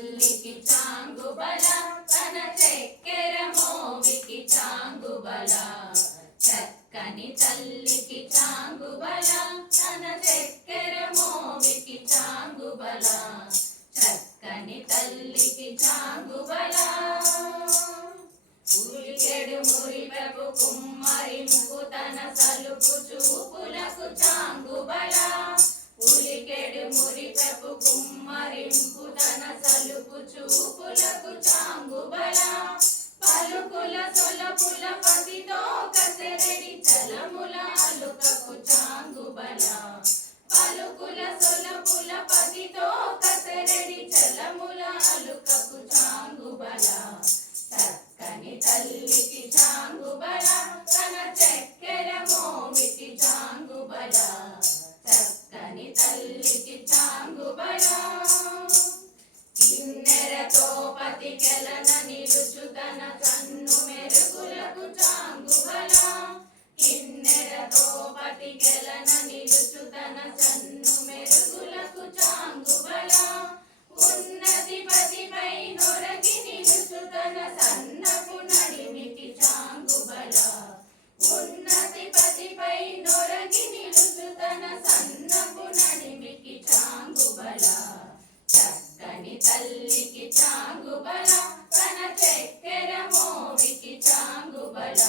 తల్లికి చాంగుబల తన చక్కెర మోవికి చాంగుబల చక్కని తల్లికి చాంగుబల తన చక్కెర మోవికి చాంగుబల చక్కని తల్లికి చాంగుబల ఉలికెడు మురిపెపు కుమ్మరింపు తన సలుపు చూపులకు చాంగుబల ఉలికెడు మురిపెపు కుమ్మరింపు తన సలుపు చూపులకు చాంగుబల పలుకుల సొలపుల పతితో కసెరడి చలముల అలుకకు చాంగుబల పలుకుల సొలపుల పతితో కసెరడి చలముల అలుకకు చాంగుబల చక్కని తల్లికి చాంగుబల తన చక్కెర మోవికి చాంగుబల చక్కని తల్లికి చాంగుబల కిన్నెరతో పతికెలన నిలుచు తన సన్ను మెరుగులకు చాంగుబల కిన్నెరతో పతికెలన నిలుచు తన సన్ను మెరుగులకు చాంగుబల ఉన్నతి పతిపై నొరగి నిలుచు తన సన్నపు నడిమికి చాంగుబల ఉన్నతి పతిపై నొరగి నిలుచు తన సన్నపు నడిమికి చాంగుబల చక్కని తల్లికి చాంగుబల తన చక్కెర మోవికి చాంగుబల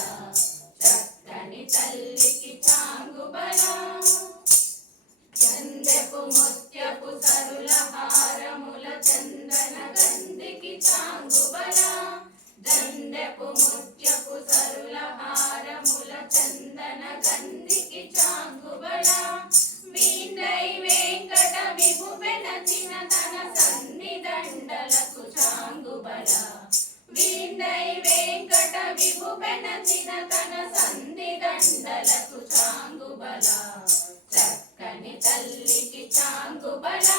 చక్కని తల్లికి చాంగుబల చందెపు ముత్యపు సరుల హారముల చందన గంధికి చాంగుబల చందెపు ముత్యపు సరుల హారముల చందన గంధికి చాంగుబల వీంద్రై వెంకట విభు పెనచిన తన సన్నిదండలకు చాంగుబల వీంద్రై వెంకట విభు పెనచిన తన సన్నిదండలకు చాంగుబల చక్కని తల్లికి చాంగుబల